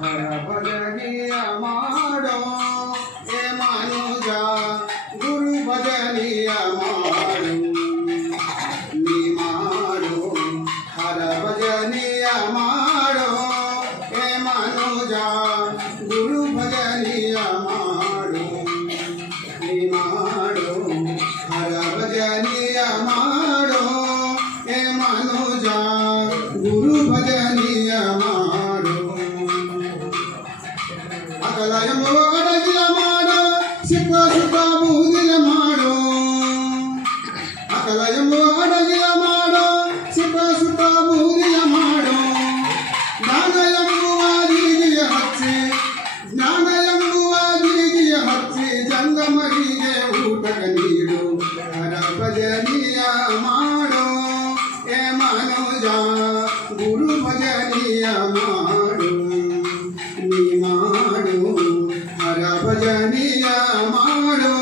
ಹರ ಭಜನಿಯ ಮಾಡೋ ಏ ಮನುಜ ಗುರು ಭಜನಿಯ ಮಾಡು ನೀ ಮಾಡು ಹರ ಭಜನಿಯ ಮಾಡೋ ಏ ಮನುಜ ಗುರು ಭಜನಿಯ ಮಾಡು ನೀ ಮಾಡು ಹರ ಭಜನಿಯ ಮಾಡೋ ಏ ಮನುಜ ಗುರು ಭಜನಿಯ ಮಾಡು ಅಕಲ ಎಂಬುವ ಅಡಗಿಯ ಮಾಡೋ ಸಿಕ್ಕ ಸುಖ ಬೂದಿಯ ಮಾಡೋ ಅಕಲ ಎಂಬುವ ಅಡಗಿಯ ಮಾಡೋ ಸಿಕ್ಕ ಸುಖ ಬೂದಿಯ ಮಾಡೋ ಜ್ಞಾನ ಎಂಬುವ ಗೀಗಿಯ ಹಚ್ಚಿ ಜ್ಞಾನ ಎಂಬುವ ಗೀಗಿಯ ಹಚ್ಚಿ ಜಂಗಮರಿಗೆ ಊಟಕ ನೀಡು ಹರ ಭಜನಿಯ ಮಾಡೋ ಏ ಮನುಜ ಗುರು ಭಜನಿಯ ಮಾಡು ನೀ ಮಾಡು ಹರ ಭಜನಿಯ ಮಾಡು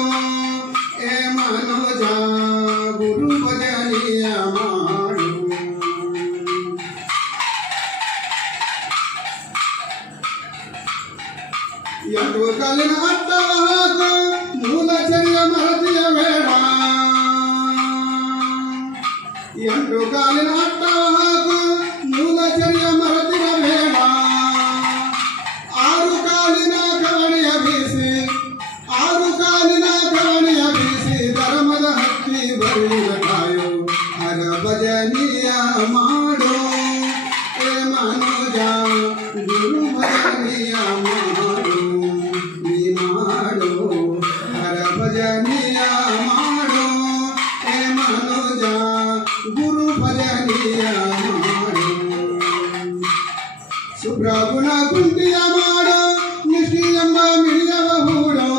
ಏ ಮನುಜ ಗುರು ಭಜನಿಯ ಮಾಡು ಎಂಟು ಕಾಲಿನ ಅಟ್ಟವಾದ ಮೂಲಚರ್ಯ ಮರತಿಯ ಬೇಡ ಎಂಟು ಕಾಲಿನ ಅಟ್ಟವಾದ ಮೂಲಚರ್ಯ ಮರತಿಯ ಬೇಡ ಆರು ಕಾಲಿನ ಕವಣಿಯ ಬೀಸಿ ಆರು ಕಾಲಿನ ಕವಣಿಯ ಬೀಸಿ ಧರ್ಮದ ಹತ್ತಿ ಬರುವುದ ಕಾಯೋ ಹರ ಭಜನಿಯ ಮಾಡೋ ಏ ಮನುಜ ಗುರು ಭಜನಿಯ ಮಾಡು ನೀ ಮಾಡು ಹರ ಭಜನಿಯ ಮಾಡೋ ಏ ಮನುಜ ಗುರು ಭಜನಿಯ ಮಾಡು ಶುಭ್ರ ಗುಣ ಕುಂಟಿಯ ಮಾಡೋ ನಿಷ್ಠಿ ಎಂಬ ಮಿಳಿಯವ ಹೂಡೋ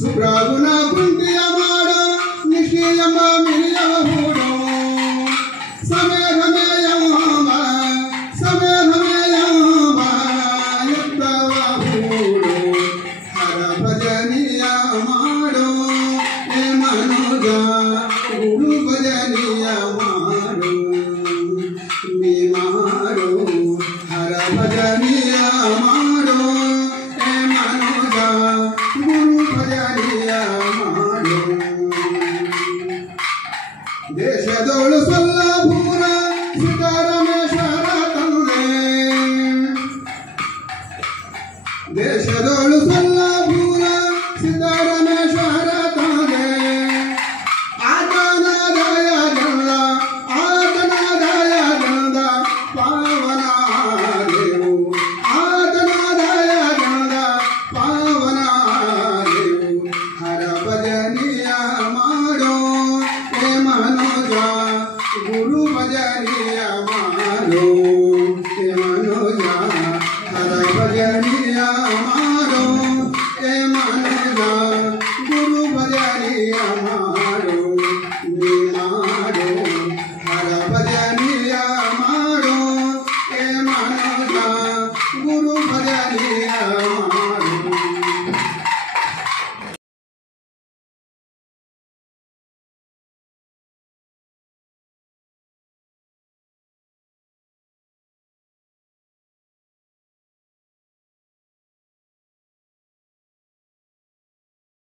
ಶುಭ್ರ ಗುಣ ಕುಂಟಿಯ ಮಾಡೋ ನಿಷ್ಠಿ ಎಂಬ ಮಿಳಿಯವ ಹೂಡೋ ಸಮೇಧಮೇಯಂಬ ಸಮೇಧಮೇಯಂಬ ಯುಕ್ತವ ಹೂಡೋ ಹರ ಭಜನಿಯ ಮಾಡೋ ಏ ಮನುಜ ಗುರು ಭಜನಿಯ ಮಾಡು ನೀ ಮಾಡು ಹರ ಭಜನಿಯ ಮಾಡೋ ಏ ಮನುಜ ಗುರು ಭಜನಿಯ ಮಾಡು ದೇಶದೋಳು ಸೊಲ್ಲಾಪುರ ಸಿದ್ದರಾಮೇಶ್ವರ ತಂದೆ ದೇಶದೋಳು ಸೊಲ್ಲಾಪುರ ಸಿದ್ದರಾಮೇಶ್ವರ ತಂದೆ ಆತನಾದಯಗಂಧ ಆತನಾದಯಗಂಧ ಪಾವನ ದೇವು ಆತನಾದಯಗಂಧ ಪಾವನ ದೇವು ಹರ ಭಜನಿಯ ಮಾಡೋ ಏ ಮನುಜ ಗುರು ಭಜನಿಯ